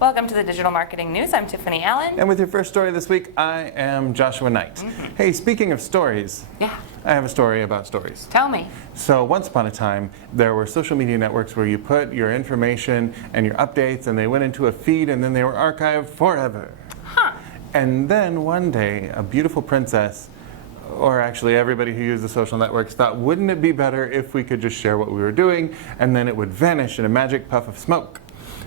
Welcome to the Digital Marketing News. I'm Tiffani Allen. And with your first story this week, I am Joshua Nite. Hey, speaking of stories, Yeah. I have a story about stories. Tell me. So once upon a time, there were social media networks where you put your information and your updates and they went into a feed and then they were archived forever. Huh. And then one day, a beautiful princess, or actually everybody who used the social networks, thought, wouldn't it be better if we could just share what we were doing and then it would vanish in a magic puff of smoke?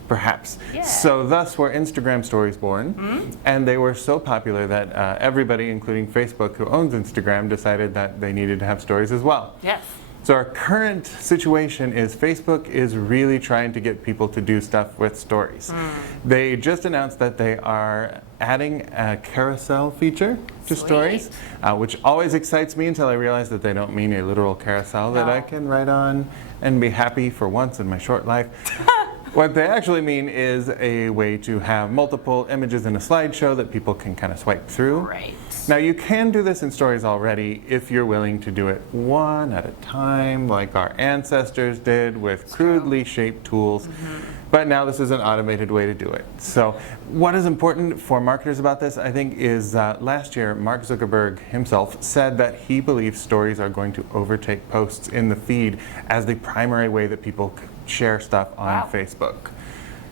Perhaps. Yeah. So thus were Instagram stories born, and they were so popular that everybody, including Facebook, who owns Instagram, decided that they needed to have stories as well. Yes. So our current situation is Facebook is really trying to get people to do stuff with stories. They just announced that they are adding a carousel feature to Sweet. stories, which always excites me until I realize that they don't mean a literal carousel that I can write on and be happy for once in my short life. What they actually mean is a way to have multiple images in a slideshow that people can kind of swipe through. Right. Now you can do this in stories already if you're willing to do it one at a time, like our ancestors did with crudely shaped tools. But now this is an automated way to do it. So what is important for marketers about this, I think, is last year Mark Zuckerberg himself said that he believes stories are going to overtake posts in the feed as the primary way that people share stuff on Facebook.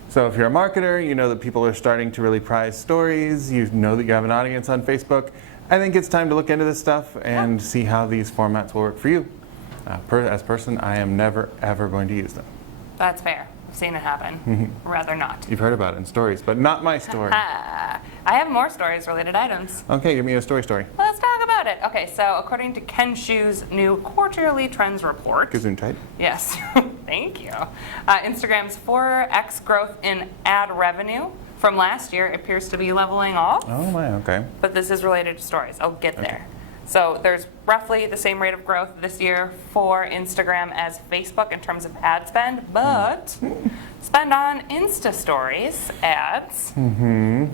So if you're a marketer, you know that people are starting to really prize stories, you know that you have an audience on Facebook. I think it's time to look into this stuff and see how these formats will work for you. As a person, I am never ever going to use them. That's fair. I've seen it happen. Rather not. You've heard about it in stories, but not my story. I have more stories related items. Okay, give me a story. Let's talk about it. Okay, so according to Ken Shu's new quarterly trends report. Gesundheit. Yes, thank you. Instagram's 4x growth in ad revenue from last year appears to be leveling off. Oh my, okay. But this is related to stories. I'll get there. So there's roughly the same rate of growth this year for Instagram as Facebook in terms of ad spend, but spend on Insta stories ads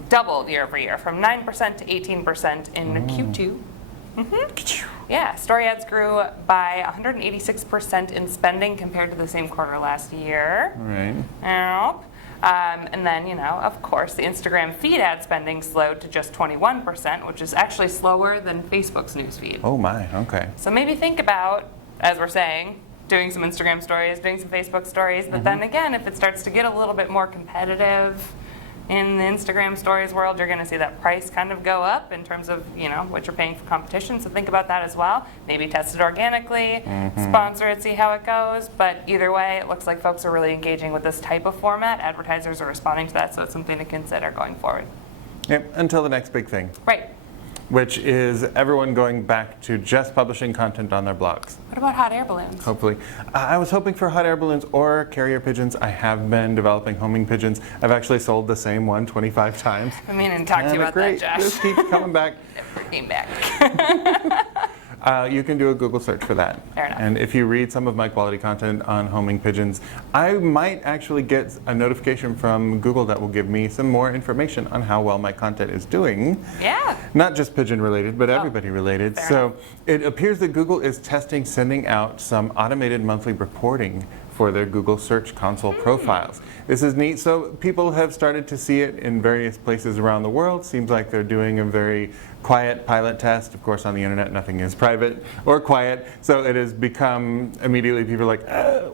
doubled year over year from 9% to 18% in Q2. Yeah, story ads grew by 186% in spending compared to the same quarter last year. Right. And then, you know, of course, the Instagram feed ad spending slowed to just 21%, which is actually slower than Facebook's newsfeed. Oh my, okay. So maybe think about, as we're saying, doing some Instagram stories, doing some Facebook stories, but then again, if it starts to get a little bit more competitive in the Instagram stories world, you're going to see that price kind of go up in terms of, you know, what you're paying for competition. So think about that as well. Maybe test it organically, sponsor it, see how it goes. But either way, it looks like folks are really engaging with this type of format. Advertisers are responding to that, so it's something to consider going forward. Yep, until the next big thing. Right. Which is everyone going back to just publishing content on their blogs. What about hot air balloons? Hopefully. I was hoping for hot air balloons or carrier pigeons. I have been developing homing pigeons. I've actually sold the same one 25 times. I mean, and talk to you about that, Josh. Just keep coming back. Never came back. You can do a Google search for that. Fair enough. And if you read some of my quality content on homing pigeons, I might actually get a notification from Google that will give me some more information on how well my content is doing. Yeah. Not just pigeon related, but everybody related. Fair So enough. it appears that Google is testing sending out some automated monthly reporting for their Google Search Console profiles. This is neat. So people have started to see it in various places around the world. Seems like they're doing a very quiet pilot test. Of course, on the internet, nothing is private or quiet. So it has become immediately people are like,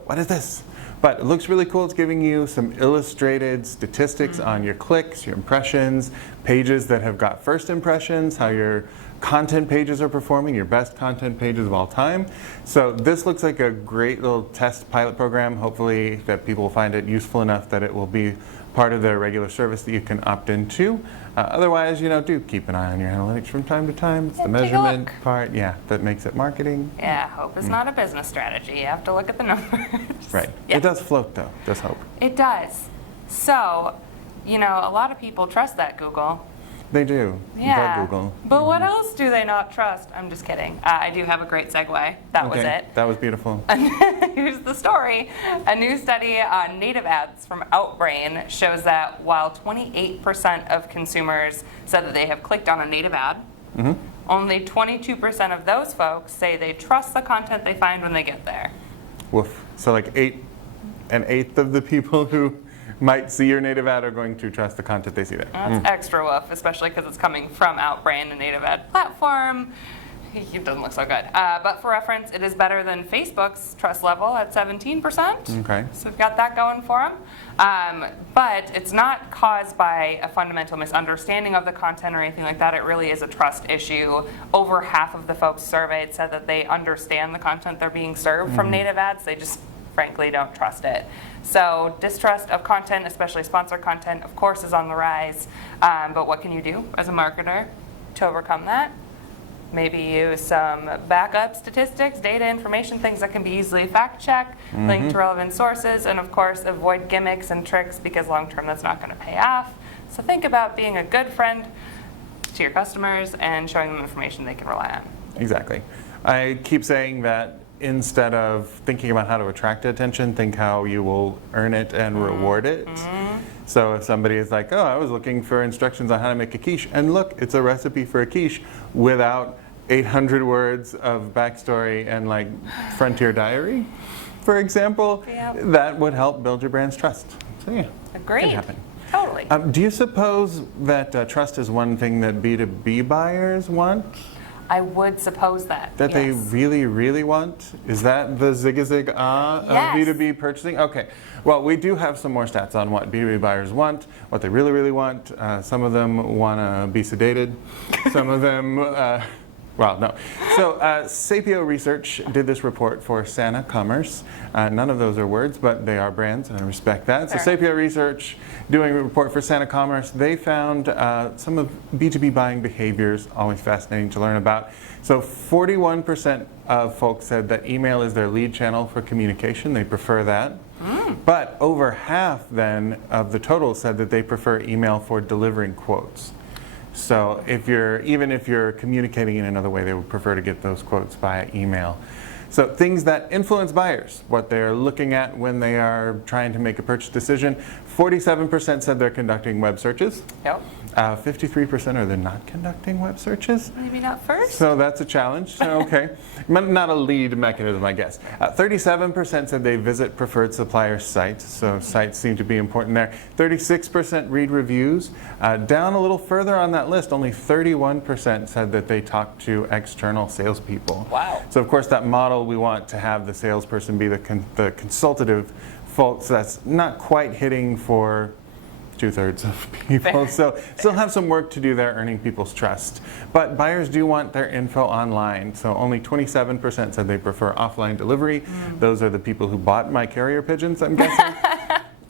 what is this? But it looks really cool. It's giving you some illustrated statistics on your clicks, your impressions, pages that have got first impressions, how your content pages are performing, your best content pages of all time. So this looks like a great little test pilot program. Hopefully that people will find it useful enough that it will be part of their regular service that you can opt into. Otherwise, you know, do keep an eye on your analytics from time to time. It's the measurement part, that makes it marketing. Yeah, hope is not a business strategy. You have to look at the numbers. Right. Yeah. It does float though, does hope. It does. So, you know, a lot of people trust that Google. They do. Yeah. The Google. But what else do they not trust? I'm just kidding. I do have a great segue. That was it. That was beautiful. Here's the story. A new study on native ads from Outbrain shows that while 28% of consumers said that they have clicked on a native ad, only 22% of those folks say they trust the content they find when they get there. Woof. So like an eighth of the people who might see your native ad are going to trust the content they see there. That's extra woof, especially because it's coming from Outbrain, a native ad platform. It doesn't look so good. But for reference, it is better than Facebook's trust level at 17%. Okay. So we've got that going for them. But it's not caused by a fundamental misunderstanding of the content or anything like that. It really is a trust issue. Over half of the folks surveyed said that they understand the content they're being served from native ads. They just frankly don't trust it. So distrust of content, especially sponsored content, of course, is on the rise. But what can you do as a marketer to overcome that? Maybe use some backup statistics, data, information, things that can be easily fact-checked, link to relevant sources, and of course avoid gimmicks and tricks because long-term that's not going to pay off. So think about being a good friend to your customers and showing them information they can rely on. Exactly. I keep saying that instead of thinking about how to attract attention, think how you will earn it and reward it. So if somebody is like, oh, I was looking for instructions on how to make a quiche, and look, it's a recipe for a quiche without 800 words of backstory and like Frontier Diary, for example, that would help build your brand's trust. So yeah, Agreed. can happen. Totally. Do you suppose that trust is one thing that B2B buyers want? I would suppose that. That they really, really want? Is that the zig-a-zig-ah of B2B purchasing? Okay. Well, we do have some more stats on what B2B buyers want, what they really, really want. Some of them want to be sedated. Some of them, well, no. So Sapio Research did this report for Sana Commerce. None of those are words, but they are brands, and I respect that. So Sapio Research, doing a report for Sana Commerce, they found some of B2B buying behaviors, always fascinating to learn about. So 41% of folks said that email is their lead channel for communication. They prefer that. But over half then of the total said that they prefer email for delivering quotes. So even if you're communicating in another way, they would prefer to get those quotes via email. So things that influence buyers, what they're looking at when they are trying to make a purchase decision. 47% said they're conducting web searches. Yep. 53% are they're not conducting web searches. Maybe not first. So that's a challenge. So, okay. Not a lead mechanism, I guess. 37% said they visit preferred supplier sites. So sites seem to be important there. 36% read reviews. Down a little further on that list, only 31% said that they talk to external salespeople. Wow. So of course that model we want to have the salesperson be the consultative folks. That's not quite hitting for 2/3 of people. So still have some work to do there earning people's trust. But buyers do want their info online. So only 27% said they prefer offline delivery. Those are the people who bought my carrier pigeons, I'm guessing.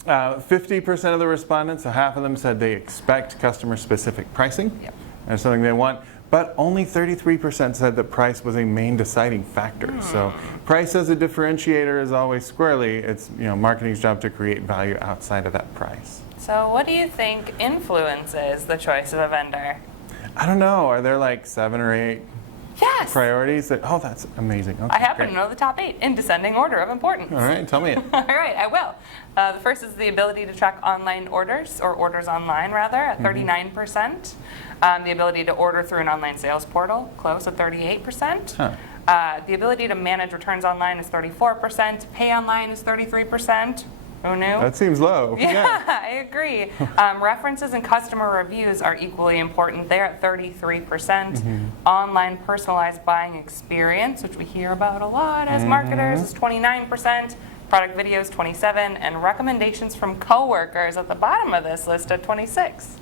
50% of the respondents, so half of them said they expect customer-specific pricing. Yep. That's something they want. But only 33% said that price was a main deciding factor. So price as a differentiator is always squirrely. It's marketing's job to create value outside of that price. So what do you think influences the choice of a vendor? I don't know. Are there like 7 or 8 priorities? Oh, that's amazing. Okay, I happen to know the top 8 in descending order of importance. All right, tell me it. All right, I will. The first is the ability to track online orders, or orders online rather, at 39%. The ability to order through an online sales portal, close at 38%. The ability to manage returns online is 34%. Pay online is 33%. Who knew? That seems low. Yeah, I agree. References and customer reviews are equally important. They're at 33%. Online personalized buying experience, which we hear about a lot as marketers, is 29%. Product videos, 27%. And recommendations from coworkers at the bottom of this list at 26%.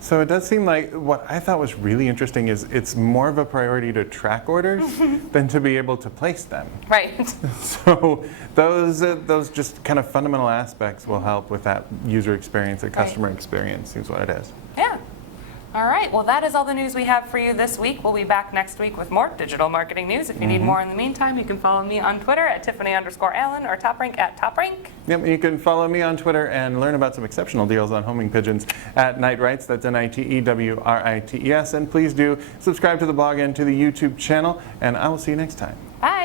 So it does seem like what I thought was really interesting is it's more of a priority to track orders than to be able to place them. Right. So those just kind of fundamental aspects will help with that user experience, that customer experience, seems what it is. Yeah. All right. Well, that is all the news we have for you this week. We'll be back next week with more digital marketing news. If you need more in the meantime, you can follow me on Twitter at Tiffani_Allen or TopRank at TopRank. Yep, you can follow me on Twitter and learn about some exceptional deals on homing pigeons at Nitewrites. That's Nitewrites. And please do subscribe to the blog and to the YouTube channel. And I will see you next time. Bye.